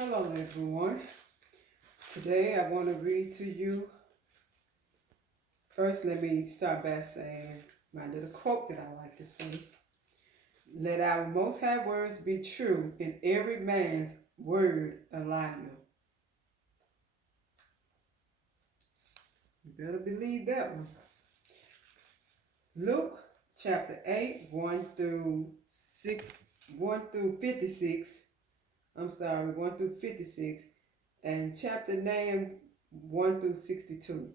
Hello, everyone. Today I want to read to you. First, let me start by saying my little quote that I like to say. Let our Most High words be true, and every man's word a liar. You better believe that one. Luke chapter 8, 1 through 56. I'm sorry, 1 through 56. And chapter 9, 1 through 62.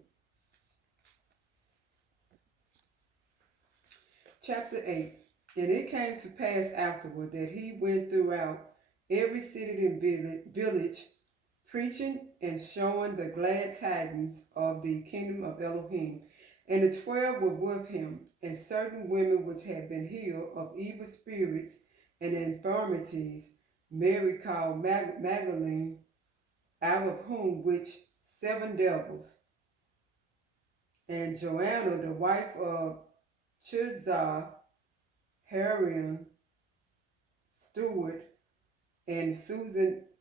Chapter 8. And it came to pass afterward that he went throughout every city and village, preaching and showing the glad tidings of the kingdom of Elohim. And the 12 were with him, and certain women which had been healed of evil spirits and infirmities, Mary called Magdalene, out of whom which 7 devils, and Joanna, the wife of Chuza, Harion, Stewart, and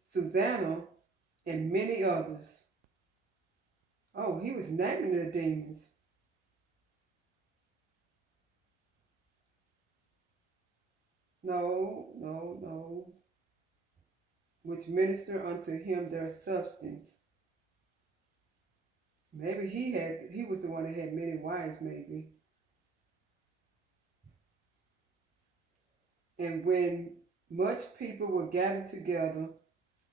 Susanna, and many others. Oh, he was naming the demons. No. Which minister unto him their substance. Maybe he was the one that had many wives, maybe. And when much people were gathered together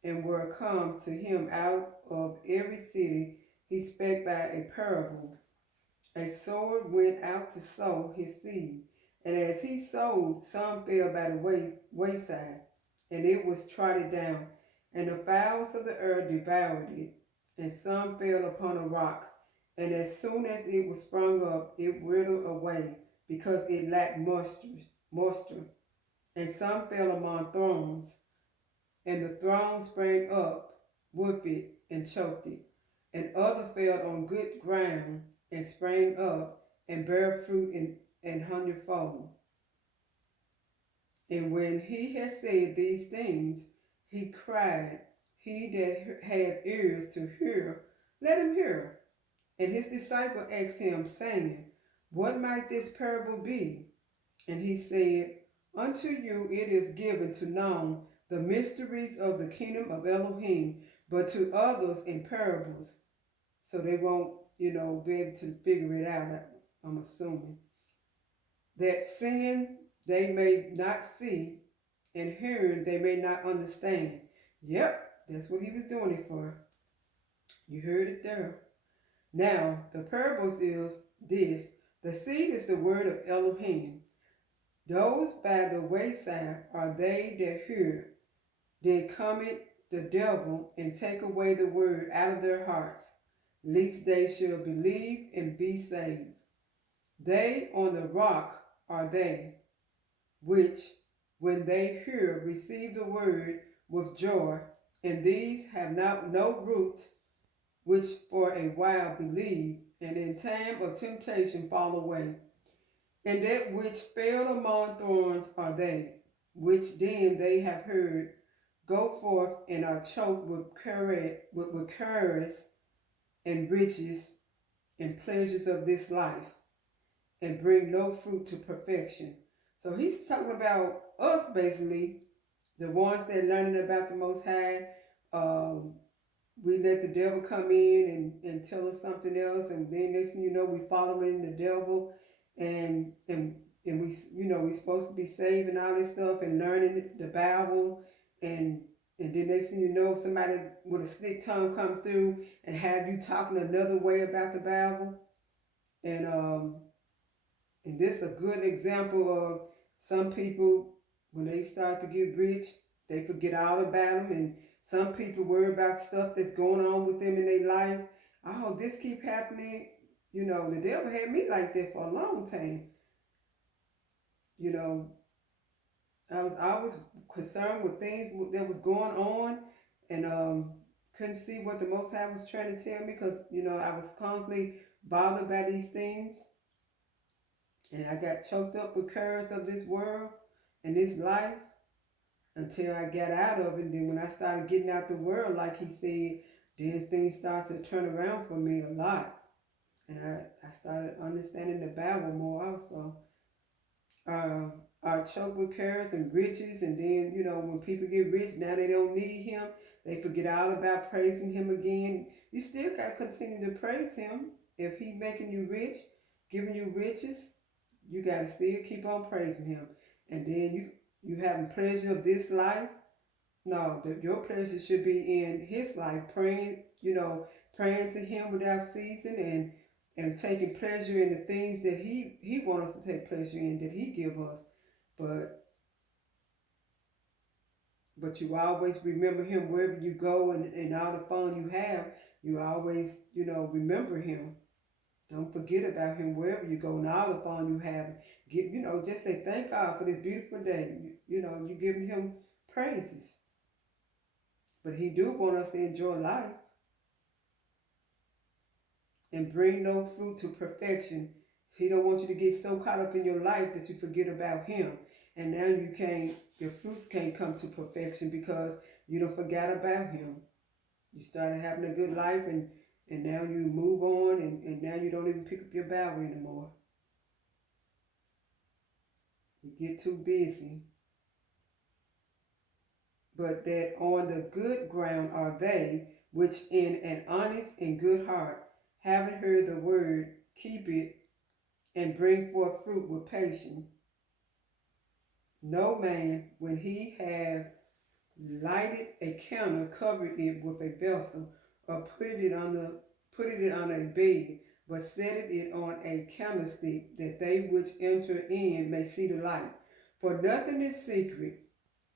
and were come to him out of every city, he spake by a parable. A sower went out to sow his seed, and as he sowed, some fell by the wayside, and it was trodden down, and the fowls of the earth devoured it. And some fell upon a rock, and as soon as it was sprung up, it withered away, because it lacked moisture. And some fell among thorns, and the thorns sprang up with it and choked it. And other fell on good ground, and sprang up, and bare fruit and hundredfold. And when he had said these things, he cried, He that had ears to hear, let him hear. And his disciple asked him, saying, What might this parable be? And he said, Unto you it is given to know the mysteries of the kingdom of Elohim, but to others in parables, so they won't, be able to figure it out, I'm assuming. That seeing they may not see, and hearing they may not understand. Yep, that's what he was doing it for. You heard it there. Now, the parables is this. The seed is the word of Elohim. Those by the wayside are they that hear. Then cometh the devil and take away the word out of their hearts, lest they should believe and be saved. They on the rock are they, which, when they hear, receive the word with joy, and these have no root, which for a while believe, and in time of temptation fall away. And that which fell among thorns are they, which then they have heard, go forth and are choked with cares and riches and pleasures of this life, and bring no fruit to perfection. So he's talking about us, basically, the ones that learning about the Most High. We let the devil come in and tell us something else, and then next thing you know, we following the devil, and we we supposed to be saving all this stuff and learning the Bible, and then next thing you know, somebody with a slick tongue come through and have you talking another way about the Bible, and this is a good example of some people, when they start to get rich, they forget all about them. And some people worry about stuff that's going on with them in their life. Oh, this keep happening. The devil had me like that for a long time. I was always concerned with things that was going on, and couldn't see what the Most High was trying to tell me, because, I was constantly bothered by these things. And I got choked up with cares of this world and this life. until I got out of it. And then when I started getting out the world, like he said, then things started to turn around for me a lot. And I started understanding the Bible more also. Uh, are choked with cares and riches, and then, when people get rich, now they don't need him. They forget all about praising him again. You still got to continue to praise him. If he making you rich, giving you riches, you got to still keep on praising him. And then you having pleasure of this life. No, your pleasure should be in his life, praying, praying to him without ceasing, and taking pleasure in the things that he wants us to take pleasure in, that he give us. But you always remember him wherever you go, and all the fun you have, you always, remember him. Don't forget about him wherever you go, and all the fun you have. Just say thank God for this beautiful day. You giving him praises. But he do want us to enjoy life and bring no fruit to perfection. He don't want you to get so caught up in your life that you forget about him. And now your fruits can't come to perfection because you don't forget about him. You started having a good life, and now you move on, and now you don't even pick up your Bible anymore. You get too busy. But that on the good ground are they which in an honest and good heart, having heard the word, keep it, and bring forth fruit with patience. No man, when he have lighted a candle, covered it with a vessel, or put it on a bed, but set it on a candlestick, that they which enter in may see the light. For nothing is secret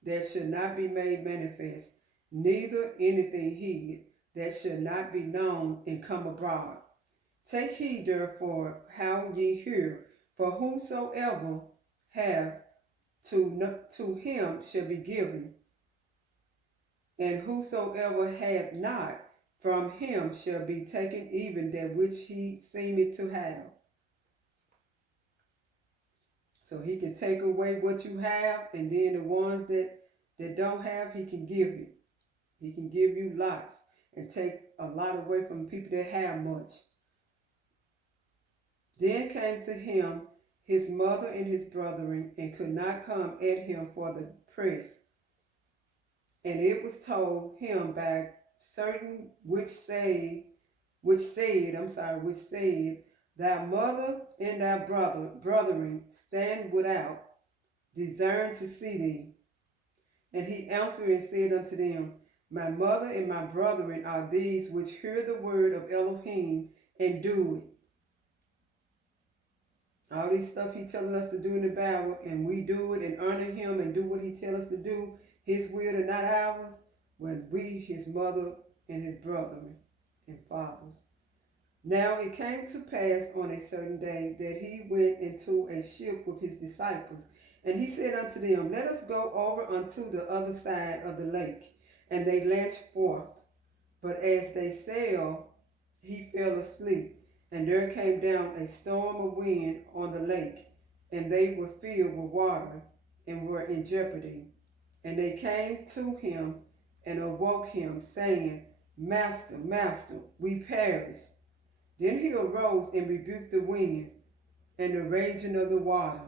that should not be made manifest, neither anything hid that should not be known and come abroad. Take heed therefore how ye hear, for whomsoever hath, to him shall be given, and whosoever hath not, from him shall be taken even that which he seemeth to have. So he can take away what you have, and then the ones that don't have, he can give you. He can give you lots and take a lot away from people that have much. Then came to him his mother and his brethren, and could not come at him for the press. And it was told him by certain which said, thy mother and thy brethren stand without, desire to see thee. And he answered and said unto them, my mother and my brethren are these which hear the word of Elohim and do it. All this stuff he telling us to do in the Bible, and we do it and honor him and do what he tells us to do, his will and not ours, when we, his mother and his brethren and fathers. Now it came to pass on a certain day that he went into a ship with his disciples, and he said unto them, let us go over unto the other side of the lake. And they launched forth. But as they sailed, he fell asleep. And there came down a storm of wind on the lake, and they were filled with water, and were in jeopardy. And they came to him, and awoke him, saying, Master, Master, we perish. Then he arose and rebuked the wind, and the raging of the water.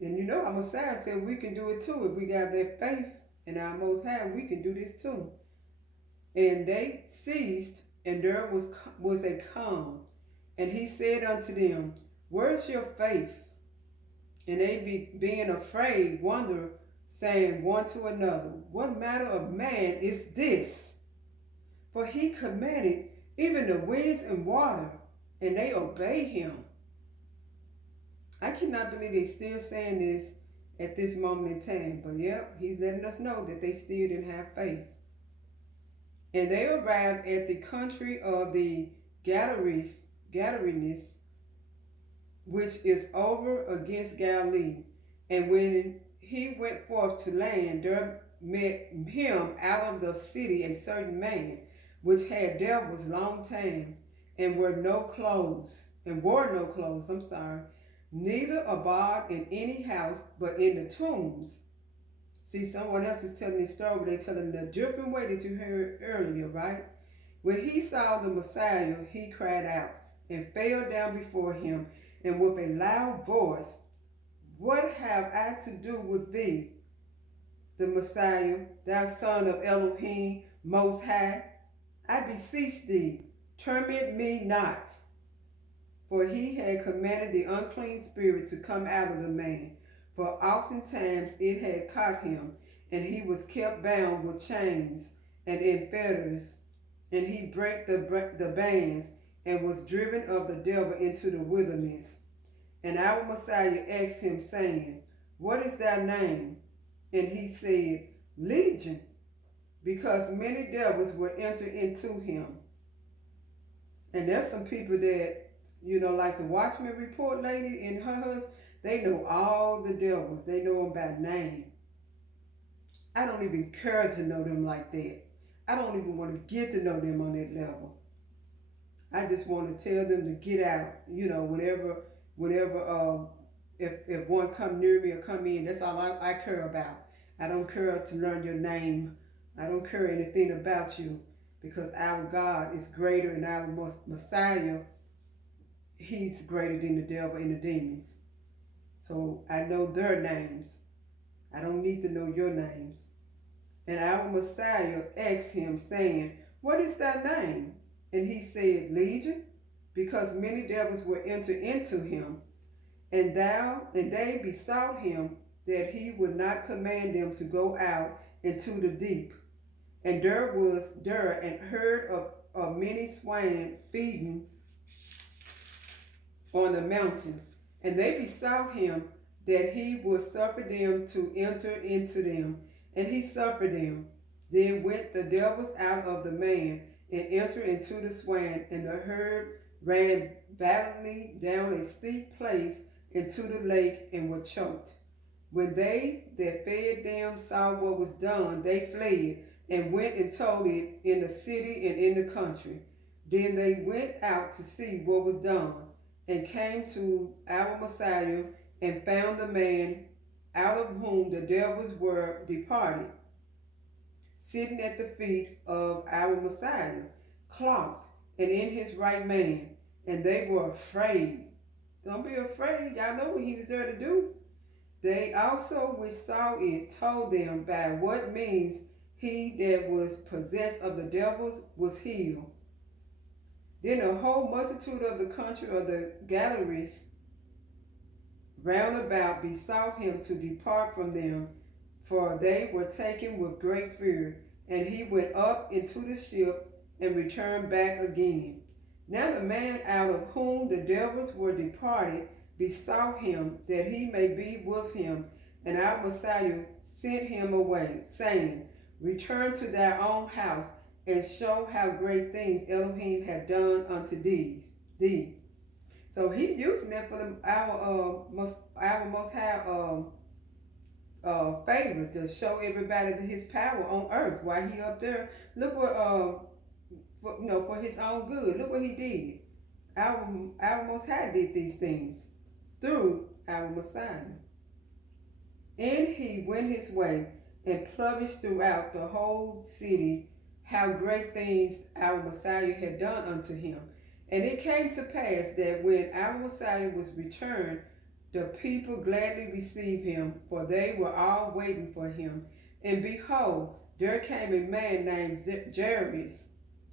And our Messiah said we can do it too. If we got that faith in our Most High, we can do this too. And they ceased, and there was a calm. And he said unto them, where's your faith? And they being afraid, wonder, saying one to another, what manner of man is this? For he commanded even the winds and water, and they obey him. I cannot believe they're still saying this at this moment in time. But he's letting us know that they still didn't have faith. And they arrived at the country of the Gadarenes, which is over against Galilee. And when he went forth to land, there met him out of the city a certain man, which had devils long time, and wore no clothes, neither abode in any house, but in the tombs. See, someone else is telling this story, but they tell them the different way that you heard earlier, right? When he saw the Messiah, he cried out and fell down before him, and with a loud voice, "What have I to do with thee, the Messiah, thou son of Elohim Most High? I beseech thee, torment me not." For he had commanded the unclean spirit to come out of the man. For oftentimes it had caught him, and he was kept bound with chains and in fetters, and he brake the bands, and was driven of the devil into the wilderness. And our Messiah asked him, saying, "What is thy name?" And he said, "Legion," because many devils were entered into him. And there's some people that, like the Watchman Report lady and her husband, they know all the devils. They know them by name. I don't even care to know them like that. I don't even want to get to know them on that level. I just want to tell them to get out, whenever if one come near me or come in, that's all I care about. I don't care to learn your name. I don't care anything about you, because our God is greater, and our Messiah, he's greater than the devil and the demons. So I know their names. I don't need to know your names. And our Messiah asked him, saying, "What is thy name?" And he said, "Legion," because many devils were entered into him. And they besought him that he would not command them to go out into the deep. And there was an herd of many swine feeding on the mountain. And they besought him that he would suffer them to enter into them. And he suffered them. Then went the devils out of the man, and entered into the swine, and the herd ran violently down a steep place into the lake, and were choked. When they that fed them saw what was done, they fled, and went and told it in the city and in the country. Then they went out to see what was done, and came to our Messiah, and found the man out of whom the devils were departed, sitting at the feet of our Messiah, clothed and in his right mind. And they were afraid. Don't be afraid. Y'all know what he was there to do. They also which saw it told them by what means he that was possessed of the devils was healed. Then a whole multitude of the country of the Gadarenes round about besought him to depart from them, for they were taken with great fear. And he went up into the ship, and returned back again. Now the man out of whom the devils were departed besought him that he may be with him. And our Messiah sent him away, saying, "Return to thy own house, and show how great things Elohim had done unto thee." So he using that for our most high favor, to show everybody his power on earth while he up there. Look what for his own good. Look what he did. Our Most High did these things through our Messiah. And he went his way, and published throughout the whole city how great things our Messiah had done unto him. And it came to pass that when our Messiah was returned, the people gladly received him, for they were all waiting for him. And behold, there came a man named Jairus,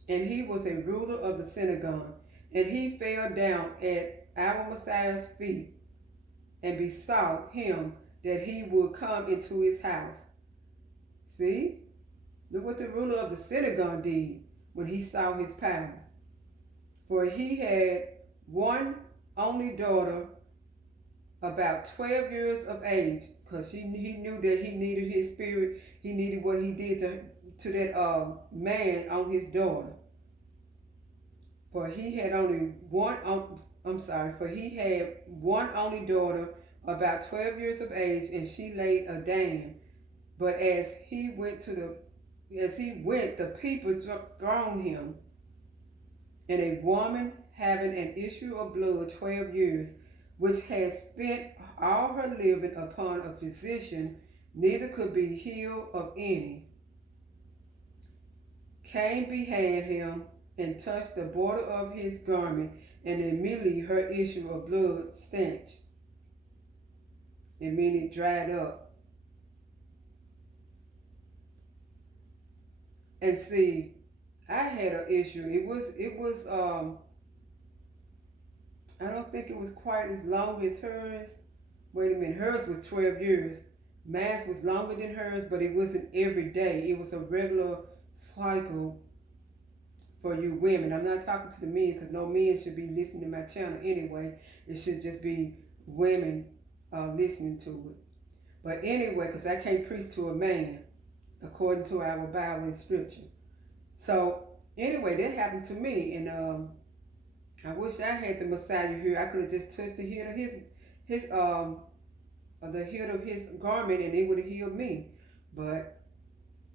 and he was a ruler of the synagogue. And he fell down at our Messiah's feet, and besought him that he would come into his house. See? Look what the ruler of the synagogue did when he saw his power. For he had one only daughter, about 12 years of age, because he knew that he needed his spirit. He needed what he did to that man on his daughter. For he had one only daughter, about 12 years of age, and she laid a dam. But as he went, the people throned him. And a woman having an issue of blood 12 years, which had spent all her living upon a physician, neither could be healed of any. Came behind him and touched the border of his garment, and immediately her issue of blood stench. It means it dried up. And see, I had an issue. I don't think it was quite as long as hers. Wait a minute, hers was 12 years. Mine was longer than hers, but it wasn't every day. It was a regular cycle for you women. I'm not talking to the men because no men should be listening to my channel anyway. It should just be women listening to it. But anyway, because I can't preach to a man according to our Bible and scripture. So anyway, that happened to me, and I wish I had the Messiah here. I could have just touched the heel of the heel of his garment, and it would have healed me. But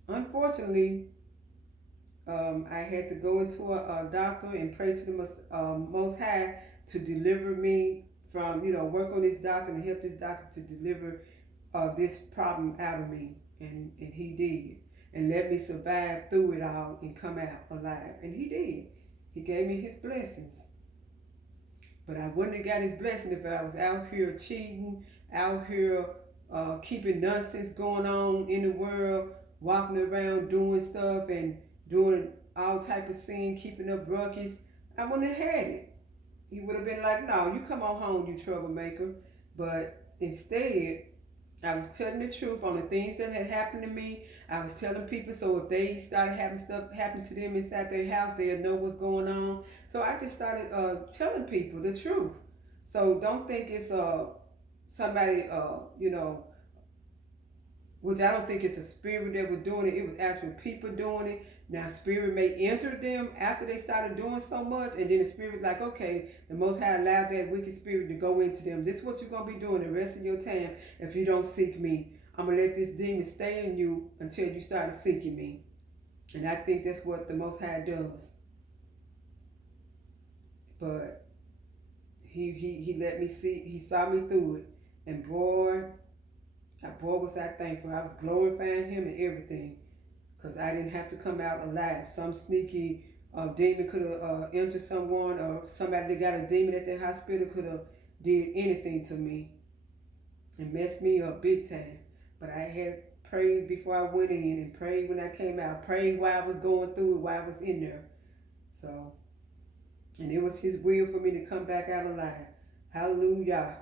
unfortunately, I had to go into a doctor and pray to the Most High to deliver me from, work on this doctor and help this doctor to deliver this problem out of me. And he did. And let me survive through it all and come out alive. And he did. He gave me his blessings. But I wouldn't have got his blessing if I was out here cheating, out here keeping nonsense going on in the world, walking around doing stuff and doing all type of sin, keeping up ruckus. I wouldn't have had it. He would have been like, no, you come on home, you troublemaker. But instead, I was telling the truth on the things that had happened to me. I was telling people so if they started having stuff happen to them inside their house, they'll know what's going on. So I just started telling people the truth. So don't think it's somebody, which I don't think it's a spirit that was doing it. It was actual people doing it. Now, spirit may enter them after they started doing so much, and then the spirit like, okay, the Most High allowed that wicked spirit to go into them. This is what you're going to be doing the rest of your time if you don't seek me. I'm going to let this demon stay in you until you start seeking me. And I think that's what the Most High does. But he let me see, he saw me through it. And boy was I thankful. I was glorifying him and everything. Because I didn't have to come out alive. Some sneaky demon could have entered someone, or somebody that got a demon at the hospital could have did anything to me and messed me up big time. But I had prayed before I went in and prayed when I came out. Prayed while I was going through it, while I was in there. So, and it was his will for me to come back out alive. Hallelujah.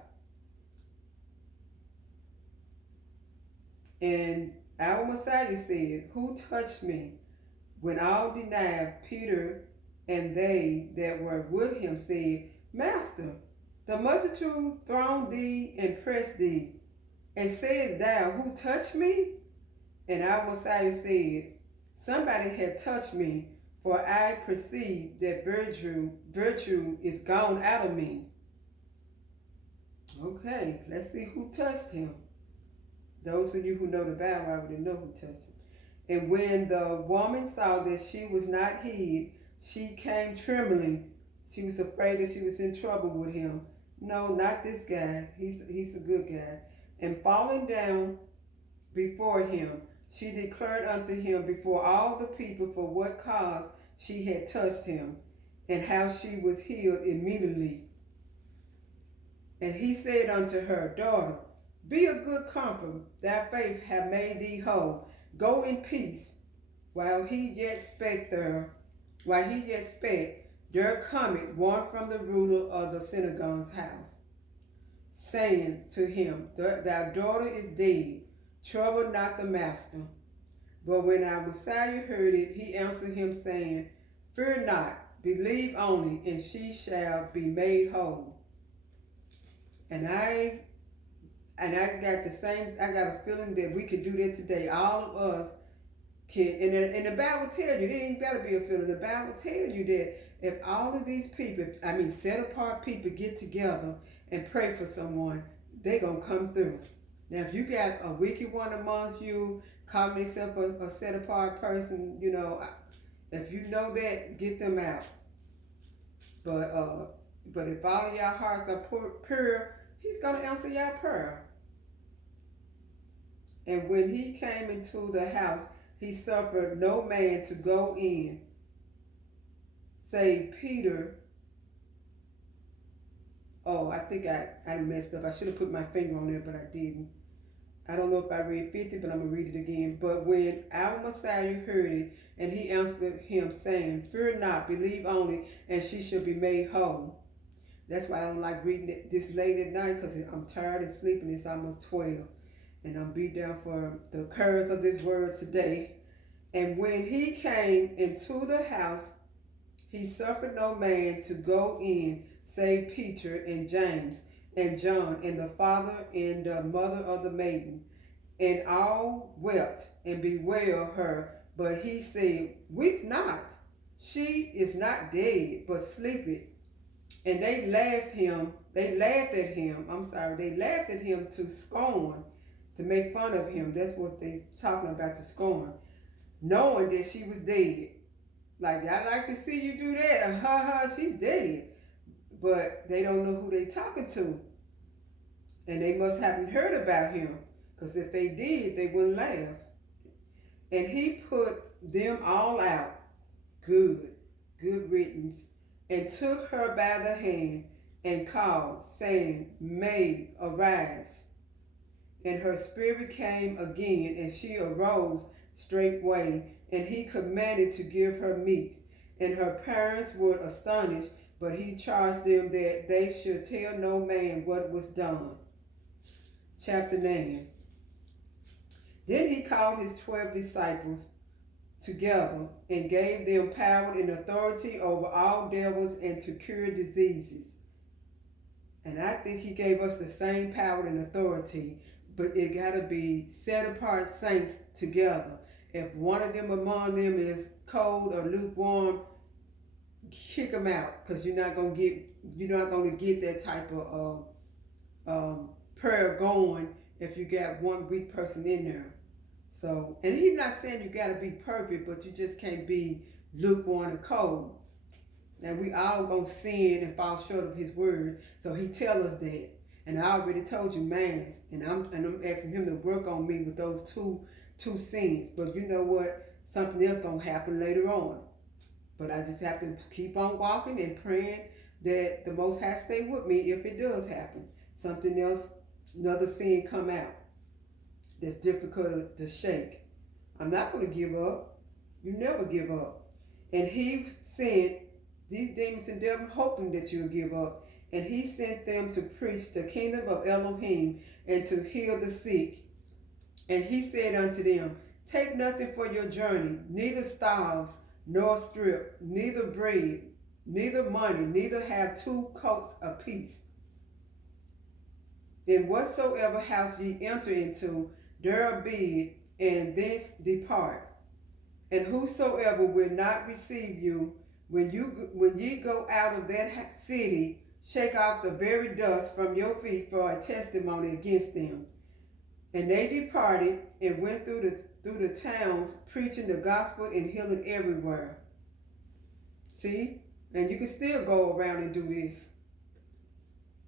And our Messiah said, who touched me? When all denied, Peter and they that were with him said, Master, the multitude throng thee and press thee. And sayest thou, who touched me? And our Messiah said, somebody had touched me, for I perceive that virtue is gone out of me. Okay, let's see who touched him. Those of you who know the Bible already know who touched him. And when the woman saw that she was not hid, she came trembling. She was afraid that she was in trouble with him. No, not this guy. He's a good guy. And falling down before him, she declared unto him before all the people for what cause she had touched him, and how she was healed immediately. And he said unto her, Daughter, be of good comfort, thy faith hath made thee whole. Go in peace. While he yet spake, there cometh one from the ruler of the synagogue's house, saying to him, Thy daughter is dead. Trouble not the master. But when our Messiah heard it, he answered him, saying, Fear not, believe only, and she shall be made whole. And I got a feeling that we could do that today. All of us can, and the Bible tell you, there ain't gotta be a feeling. The Bible tell you that if all of these people, set apart people get together and pray for someone, they gonna come through. Now, if you got a wicked one amongst you, calling themselves a set apart person, if you know that, get them out. But if all of y'all hearts are pure, he's gonna answer y'all prayer. And when he came into the house, he suffered no man to go in, save Peter. Oh, I think I messed up. I should have put my finger on it, but I didn't. I don't know if I read 50, but I'm going to read it again. But when our Messiah heard it, and he answered him, saying, Fear not, believe only, and she shall be made whole. That's why I don't like reading it this late at night, because I'm tired and sleeping. It's almost 12. And I'm beat down for the curse of this word today. And when he came into the house, he suffered no man to go in, save Peter and James and John and the father and the mother of the maiden. And all wept and bewailed her. But he said, Weep not. She is not dead, but sleepeth. And they laughed at him to scorn, to make fun of him. That's what they talking about, to scorn, knowing that she was dead. Like, I'd like to see you do that. Ha ha, she's dead. But they don't know who they talking to. And they must haven't heard about him. Because if they did, they wouldn't laugh. And he put them all out. Good riddance. And took her by the hand and called, saying, Maid, arise. And her spirit came again, and she arose straightway. And he commanded to give her meat. And her parents were astonished, but he charged them that they should tell no man what was done. Chapter 9. Then he called his 12 disciples together and gave them power and authority over all devils and to cure diseases. And I think he gave us the same power and authority, but it got to be set apart saints together. If one of them among them is cold or lukewarm, kick them out, because you're not going to get that type of prayer going if you got one weak person in there. So, and he's not saying you got to be perfect, but you just can't be lukewarm and cold. And we all gonna sin and fall short of his word. So he tell us that. And I already told you mans, and I'm asking him to work on me with those two sins. But you know what? Something else gonna happen later on. But I just have to keep on walking and praying that the Most High stay with me if it does happen. Something else, another sin come out that's difficult to shake. I'm not going to give up. You never give up. And he sent these demons and devils hoping that you'll give up. And he sent them to preach the kingdom of Elohim and to heal the sick. And he said unto them, Take nothing for your journey, neither staves, nor strip, neither bread, neither money, neither have 2 coats apiece. In whatsoever house ye enter into, there abide, and thence depart. And whosoever will not receive you, when ye go out of that city, shake off the very dust from your feet for a testimony against them. And they departed and went through the towns, preaching the gospel and healing everywhere. See? And you can still go around and do this.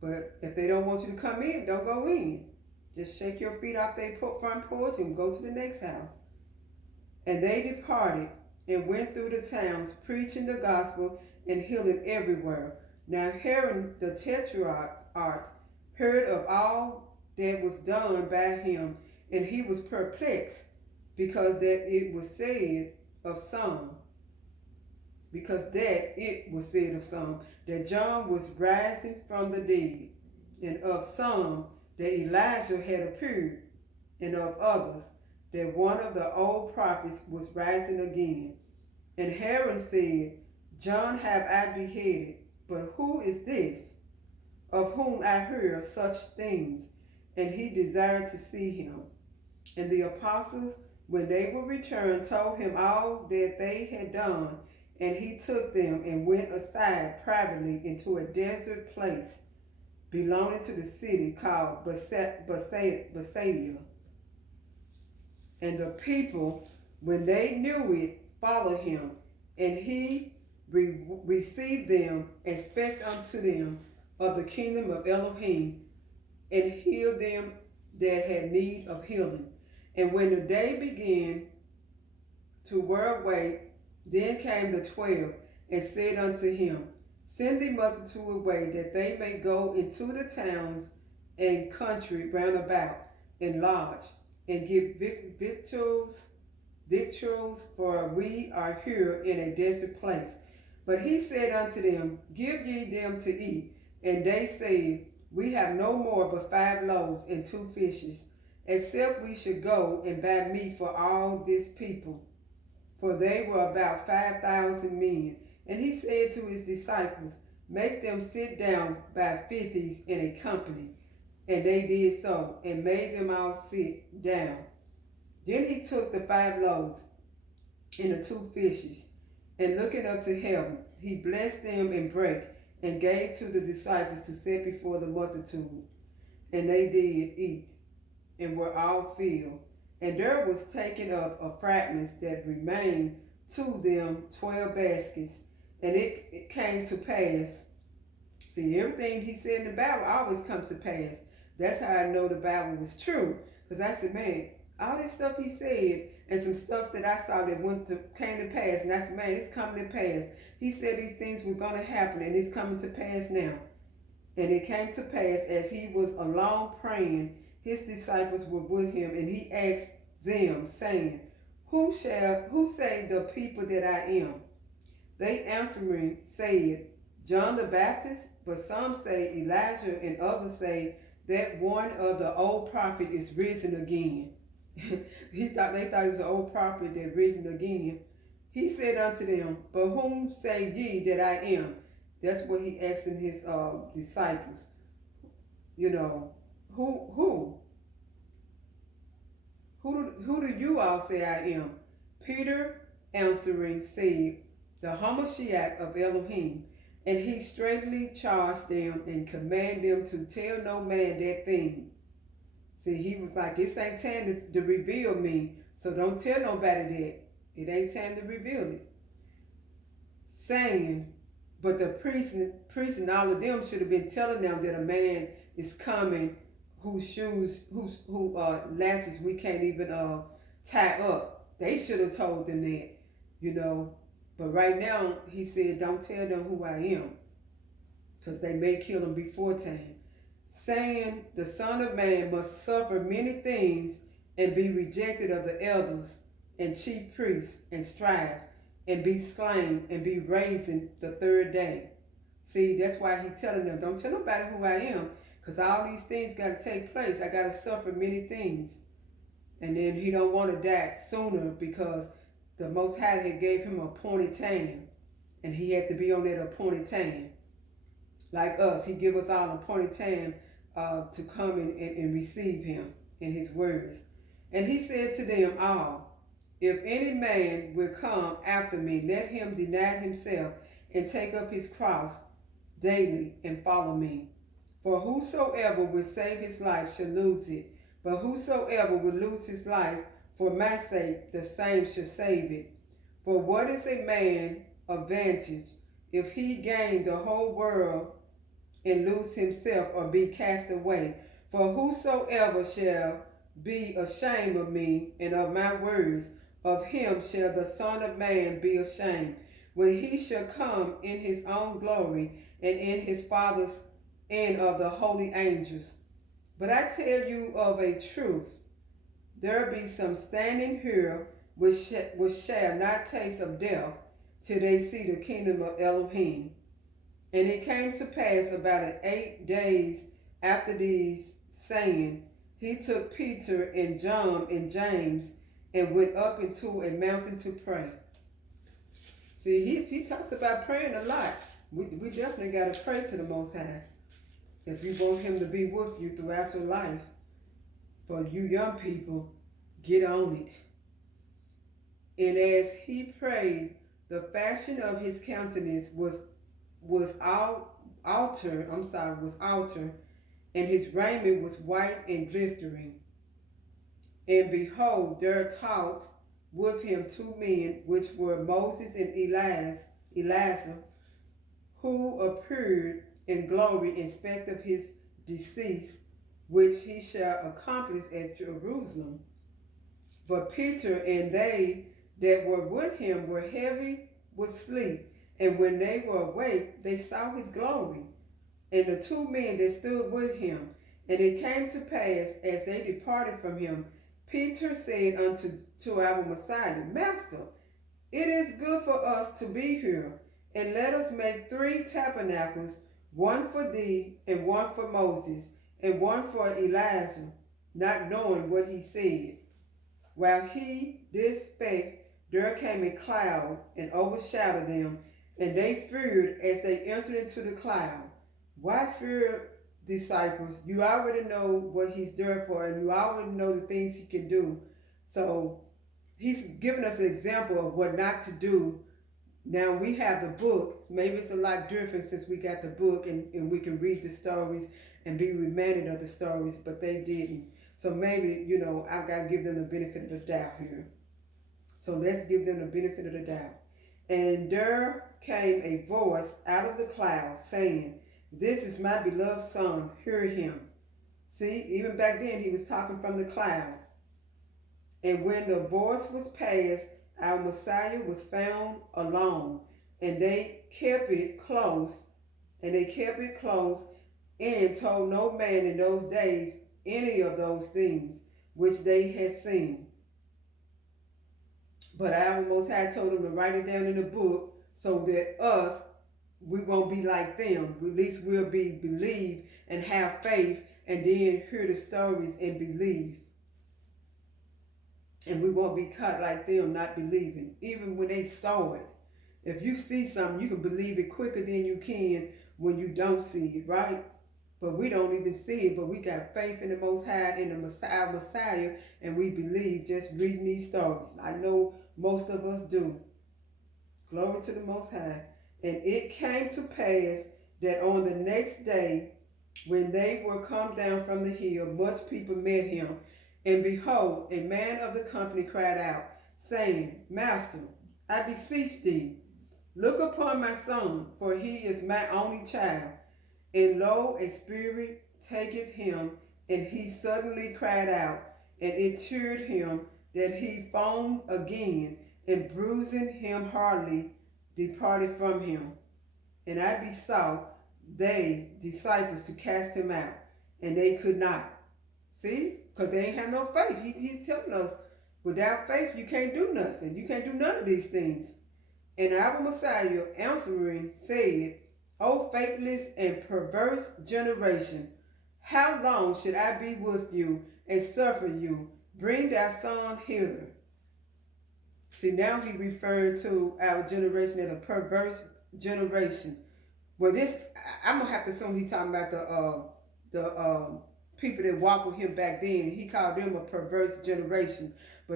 But if they don't want you to come in, don't go in. Just shake your feet off their front porch and go to the next house. And they departed and went through the towns, preaching the gospel and healing everywhere. Now Herod the Tetrarch heard of all that was done by him, and he was perplexed, because that it was said of some, that John was rising from the dead, and of some that Elijah had appeared, and of others that one of the old prophets was rising again. And Herod said, John have I beheaded, but who is this, of whom I hear such things? And he desired to see him. And the apostles, when they were returned, told him all that they had done. And he took them and went aside privately into a desert place belonging to the city called Bethsaida. And the people, when they knew it, followed him. And he received them and spake unto them of the kingdom of Elohim, and healed them that had need of healing. And when the day began to wear away, then came the 12, and said unto him, Send the multitude away, that they may go into the towns and country round about, and lodge, and give victuals, for we are here in a desert place. But he said unto them, Give ye them to eat. And they said, We have no more but 5 loaves and 2 fishes, except we should go and buy meat for all this people. For they were about 5,000 men. And he said to his disciples, Make them sit down by 50s in a company. And they did so, and made them all sit down. Then he took the 5 loaves and the 2 fishes, and looking up to heaven, he blessed them and brake, and gave to the disciples to set before the multitude. And they did eat, and were all filled. And there was taken up of fragments that remained to them 12 baskets. And it came to pass. See, everything he said in the Bible always comes to pass. That's how I know the Bible was true. Because I said, man, all this stuff he said, and some stuff that I saw that came to pass. And I said, man, it's coming to pass. He said these things were going to happen, and it's coming to pass now. And it came to pass, as he was alone praying, his disciples were with him, and he asked them, saying, Who say the people that I am? They answering said, John the Baptist, but some say Elijah, and others say that one of the old prophet is risen again. They thought he was an old prophet that risen again. He said unto them, But whom say ye that I am? That's what he asked in his disciples. You know, who do you all say I am? Peter answering said, The Hamashiach of Elohim. And he straightly charged them and commanded them to tell no man that thing. See, he was like, This ain't time to reveal me, so don't tell nobody that. It ain't time to reveal it. Saying, but the priest and all of them should have been telling them that a man is coming whose latches we can't even tie up. They should have told them that, you know. But right now, he said, don't tell them who I am, because they may kill him before time. Saying, the Son of Man must suffer many things and be rejected of the elders and chief priests and scribes, and be slain and be raised the 3rd day. See, that's why he's telling them, don't tell nobody who I am, because all these things got to take place. I got to suffer many things. And then he don't want to die sooner, because the Most High had gave him an appointed time, and he had to be on that appointed time. Like us, he give us all an appointed time to come and receive him in his words. And he said to them all, If any man will come after me, let him deny himself and take up his cross daily and follow me. For whosoever will save his life shall lose it, but whosoever will lose his life for my sake, the same shall save it. For what is a man advantage if he gain the whole world and lose himself or be cast away? For whosoever shall be ashamed of me and of my words, of him shall the Son of Man be ashamed, when he shall come in his own glory and in his Father's and of the holy angels. But I tell you of a truth, there be some standing here which shall not taste of death till they see the kingdom of Elohim. And it came to pass about 8 days after these saying, he took Peter and John and James and went up into a mountain to pray. See, he talks about praying a lot. We definitely got to pray to the Most High if you want him to be with you throughout your life. For you young people, get on it. And as he prayed, the fashion of his countenance was altered, and his raiment was white and glistering. And behold, there talked with him 2 men, which were Moses and Elijah, who appeared in glory in respect of his decease, which he shall accomplish at Jerusalem. But Peter and they that were with him were heavy with sleep. And when they were awake, they saw his glory, and the two men that stood with him. And it came to pass, as they departed from him, Peter said unto our Messiah, Master, it is good for us to be here, and let us make 3 tabernacles, one for thee, and one for Moses, and one for Elijah, not knowing what he said. While he did spake, there came a cloud and overshadowed them, and they feared as they entered into the cloud. Why fear, disciples? You already know what he's there for, and you already know the things he can do. So he's giving us an example of what not to do. Now we have the book. Maybe it's a lot different since we got the book and we can read the stories and be reminded of the stories, but they didn't. So maybe, I've got to give them the benefit of the doubt here. So let's give them the benefit of the doubt. And there came a voice out of the cloud saying, This is my beloved son, hear him. See, even back then he was talking from the cloud. And when the voice was past, our Messiah was found alone, and they kept it close, and told no man in those days any of those things which they had seen. But our Most High told them to write it down in the book so that we won't be like them. At least we'll believe and have faith and then hear the stories and believe. And we won't be caught like them not believing. Even when they saw it. If you see something, you can believe it quicker than you can when you don't see it, right? But we don't even see it, but we got faith in the Most High, in the Messiah, and we believe just reading these stories. I know most of us do. Glory to the Most High. And it came to pass that on the next day, when they were come down from the hill, much people met him. And behold, a man of the company cried out, saying, Master, I beseech thee, look upon my son, for he is my only child. And lo, a spirit taketh him, and he suddenly cried out, and it cheered him that he foamed again, and bruising him hardly departed from him. And I besought they, disciples, to cast him out, and they could not. See? Because they ain't have no faith. He's telling us, without faith, you can't do nothing. You can't do none of these things. And our Messiah answering said, O faithless and perverse generation, how long should I be with you and suffer you? Bring thy son hither. See, now he referred to our generation as a perverse generation. Well, I'm going to have to assume he's talking about the people that walked with him back then. He called them a perverse generation. But